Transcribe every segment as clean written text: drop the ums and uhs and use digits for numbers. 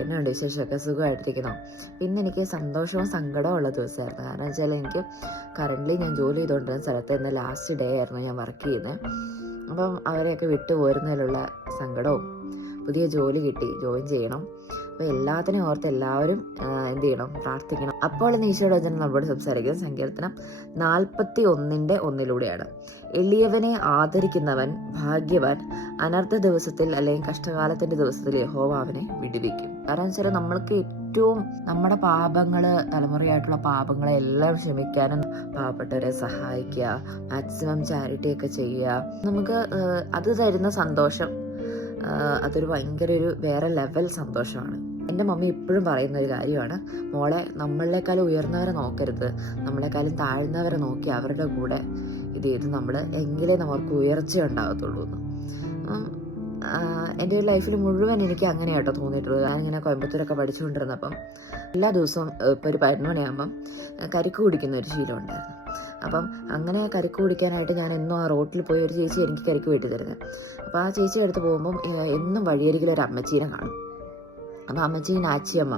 എന്നോട് വിശേഷമൊക്കെ സുഖമായിട്ടിരിക്കണം. പിന്നെ എനിക്ക് സന്തോഷവും സങ്കടവും ഉള്ള ദിവസമായിരുന്നു. കാരണം വെച്ചാൽ എനിക്ക് കറൻ്റ്ലി ഞാൻ ജോലി ചെയ്തുകൊണ്ടിരുന്ന സ്ഥലത്ത് ഇന്ന് ലാസ്റ്റ് ഡേ ആയിരുന്നു ഞാൻ വർക്ക് ചെയ്യുന്നത്. അപ്പം അവരെയൊക്കെ വിട്ടു പോരുന്നതിലുള്ള സങ്കടവും, പുതിയ ജോലി കിട്ടി, ജോയിൻ ചെയ്യണം, അപ്പോൾ എല്ലാത്തിനും ഓർത്ത് എല്ലാവരും എന്ത് ചെയ്യണം, പ്രാർത്ഥിക്കണം. അപ്പോൾ ഈശോയുടെ വചനം നമ്മളോട് സംസാരിക്കുന്നത് സങ്കീർത്തനം 41:1 എളിയവനെ ആദരിക്കുന്നവൻ ഭാഗ്യവാൻ, അനർത്ഥ ദിവസത്തിൽ അല്ലെങ്കിൽ കഷ്ടകാലത്തിന്റെ ദിവസത്തിൽ യഹോവ അവനെ വിടുവിക്കും. കാരണം വെച്ചാൽ നമ്മൾക്ക് ഏറ്റവും നമ്മുടെ പാപങ്ങള്, തലമുറയായിട്ടുള്ള പാപങ്ങളെ എല്ലാം ക്ഷമിക്കാനും പാവപ്പെട്ടവരെ സഹായിക്കുക, മാക്സിമം ചാരിറ്റി ഒക്കെ ചെയ്യുക, നമുക്ക് അത് തരുന്ന സന്തോഷം അതൊരു ഭയങ്കര ഒരു വേറെ ലെവൽ സന്തോഷമാണ്. എൻ്റെ മമ്മി ഇപ്പോഴും പറയുന്ന ഒരു കാര്യമാണ്, മോളെ നമ്മളെക്കാളും ഉയർന്നവരെ നോക്കരുത്, നമ്മളെക്കാളും താഴ്ന്നവരെ നോക്കി അവരുടെ കൂടെ ഇത് ചെയ്ത് നമ്മൾ എങ്കിലേ നമുക്ക് ഉയർച്ച ഉണ്ടാകത്തുള്ളൂ എന്ന്. എൻ്റെ ഒരു ലൈഫിൽ മുഴുവൻ എനിക്ക് അങ്ങനെയാട്ടോ തോന്നിയിട്ടുള്ളത്. ഞാനിങ്ങനെ കോയമ്പത്തൂരൊക്കെ പഠിച്ചുകൊണ്ടിരുന്നപ്പം എല്ലാ ദിവസവും ഇപ്പോൾ ഒരു 11 മണിയാകുമ്പം കരിക്ക് കുടിക്കുന്ന ഒരു ശീലം ഉണ്ടായിരുന്നു. അപ്പം അങ്ങനെ കരിക്ക് കുടിക്കാനായിട്ട് ഞാൻ എന്നും ആ റോട്ടിൽ പോയി ഒരു ചേച്ചി എനിക്ക് കരിക്ക് വീട്ടി തരുന്നത്. അപ്പോൾ ആ ചേച്ചി അടുത്ത് പോകുമ്പം എന്നും വഴിയരികിലൊരു അമ്മച്ചീനെ കാണും. അപ്പം അമ്മച്ചി നാച്ചിയമ്മ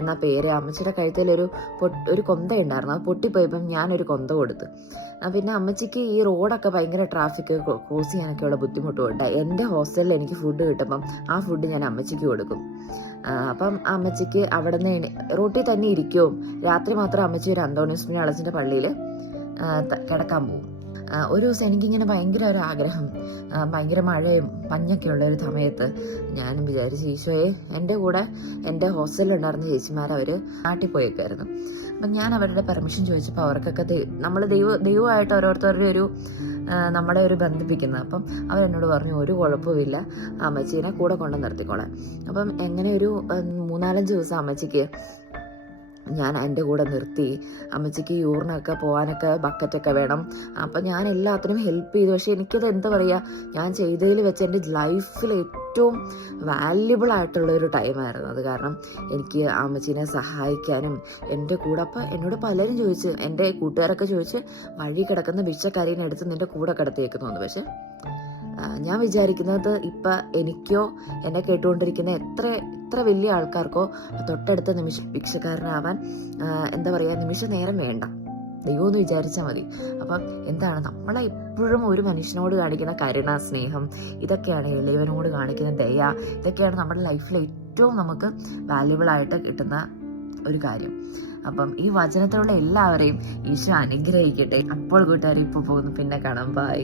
എന്നാ പേര്. അമ്മച്ചിയുടെ കഴുത്തിലൊരു കൊന്ത ഉണ്ടായിരുന്നു, അത് പൊട്ടിപ്പോയപ്പം ഞാനൊരു കൊന്ത കൊടുത്തു. പിന്നെ അമ്മച്ചിക്ക് ഈ റോഡൊക്കെ ഭയങ്കര ട്രാഫിക് ക്രോസ് ചെയ്യാനൊക്കെയുള്ള ബുദ്ധിമുട്ടുണ്ട്. എൻ്റെ ഹോസ്റ്റലിൽ എനിക്ക് ഫുഡ് കിട്ടുമ്പം ആ ഫുഡ് ഞാൻ അമ്മച്ചിക്ക് കൊടുക്കും. അപ്പം അമ്മച്ചിക്ക് അവിടെ നിന്ന് റോട്ടിൽ തന്നെ ഇരിക്കും. രാത്രി മാത്രം അമ്മച്ചി ഒരു അന്തോണിയോസ് പുണ്യാളച്ചൻ്റെ പള്ളിയിൽ കിടക്കാൻ പോകും. ഒരു ദിവസം എനിക്കിങ്ങനെ ഭയങ്കര ഒരു ആഗ്രഹം, ഭയങ്കര മഴയും മഞ്ഞൊക്കെ ഉള്ള ഒരു സമയത്ത് ഞാനും വിചാരിച്ചു, ഈശോയെ എൻ്റെ കൂടെ എൻ്റെ ഹോസ്റ്റലിലുണ്ടായിരുന്ന ചേച്ചിമാർ നാട്ടിൽ പോയേക്കായിരുന്നു. അപ്പം ഞാൻ അവരുടെ പെർമിഷൻ ചോദിച്ചപ്പോൾ അവർക്കൊക്കെ നമ്മൾ ദൈവമായിട്ട് ഓരോരുത്തരുടെ ഒരു നമ്മളെ ഒരു ബന്ധിപ്പിക്കുന്നത്. അപ്പം അവരെന്നോട് പറഞ്ഞു, ഒരു കുഴപ്പമില്ല, അമ്മച്ചീനെ കൂടെ കൊണ്ട് നിർത്തിക്കോളാം. അപ്പം എങ്ങനെ ഒരു 3-4 ദിവസം അമ്മച്ചിക്ക് ഞാൻ എൻ്റെ കൂടെ നിർത്തി. അമ്മച്ചിക്ക് യൂറിനൊക്കെ പോകാനൊക്കെ ബക്കറ്റൊക്കെ വേണം. അപ്പം ഞാൻ എല്ലാത്തിനും ഹെൽപ്പ് ചെയ്തു. പക്ഷെ എനിക്കത് എന്താ പറയുക, ഞാൻ ചെയ്തതിൽ വെച്ച് എൻ്റെ ലൈഫിൽ ഏറ്റവും വാല്യുബിൾ ആയിട്ടുള്ളൊരു ടൈമായിരുന്നു അത്. കാരണം എനിക്ക് അമ്മച്ചീനെ സഹായിക്കാനും എൻ്റെ കൂടെ, അപ്പം എന്നോട് പലരും ചോദിച്ചു, എൻ്റെ കൂട്ടുകാരൊക്കെ ചോദിച്ച്, വഴി കിടക്കുന്ന ഭിക്ഷക്കാരീനെ എടുത്ത് നിൻ്റെ കൂടെ കിടത്തിയേക്കുന്നു. പക്ഷെ ഞാൻ വിചാരിക്കുന്നത് ഇപ്പം എനിക്കോ എന്നെ കേട്ടുകൊണ്ടിരിക്കുന്ന എത്ര വലിയ ആൾക്കാർക്കോ തൊട്ടടുത്ത ഭിക്ഷക്കാരനാവാൻ എന്താ പറയുക, നിമിഷ നേരം വേണ്ട, ദൈവം എന്ന് വിചാരിച്ചാൽ മതി. അപ്പം എന്താണ്, നമ്മളെ എപ്പോഴും ഒരു മനുഷ്യനോട് കാണിക്കുന്ന കരുണ, സ്നേഹം, ഇതൊക്കെയാണ് എളിയവനോട് കാണിക്കുന്ന ദയ, ഇതൊക്കെയാണ് നമ്മുടെ ലൈഫിൽ ഏറ്റവും നമുക്ക് വാല്യുബിൾ ആയിട്ട് കിട്ടുന്ന ഒരു കാര്യം. അപ്പം ഈ വചനത്തിലുള്ള എല്ലാവരെയും ഈശോ അനുഗ്രഹിക്കട്ടെ. അപ്പോൾ കൂട്ടുകാരെ, ഇപ്പോൾ പോകുന്നു, പിന്നെ കാണാം, ബൈ.